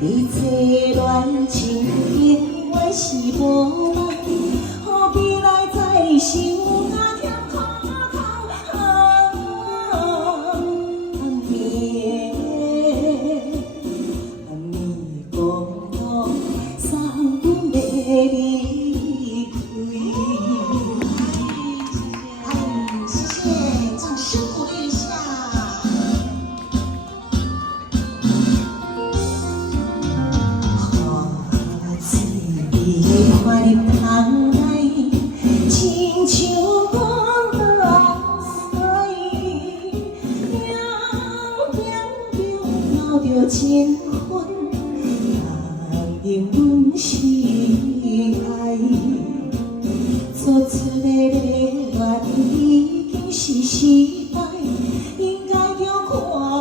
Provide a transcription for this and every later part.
你这恋情永远是无望，予未来再想啊添苦头。暗暝公路送阮要离开。谢谢，掌声鼓励一下。看你窗内，亲像我目屎，凉凉着闹着情分，人因阮是爱，做出的恋恋已经是失败，应该叫看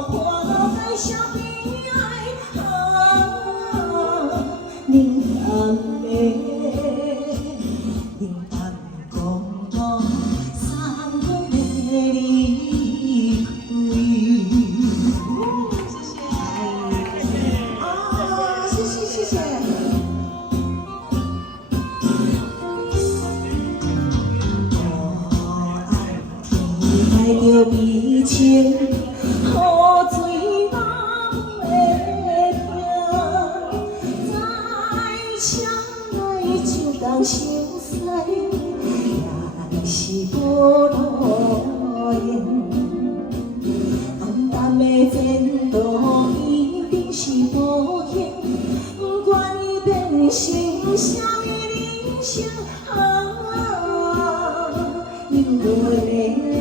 破该啥悲哀。冷暗的。爱着悲情，雨水难袂停，再相爱就当相识，也是无路用。暗淡的前途一定是无幸，不管伊变成啥物人生，流落的。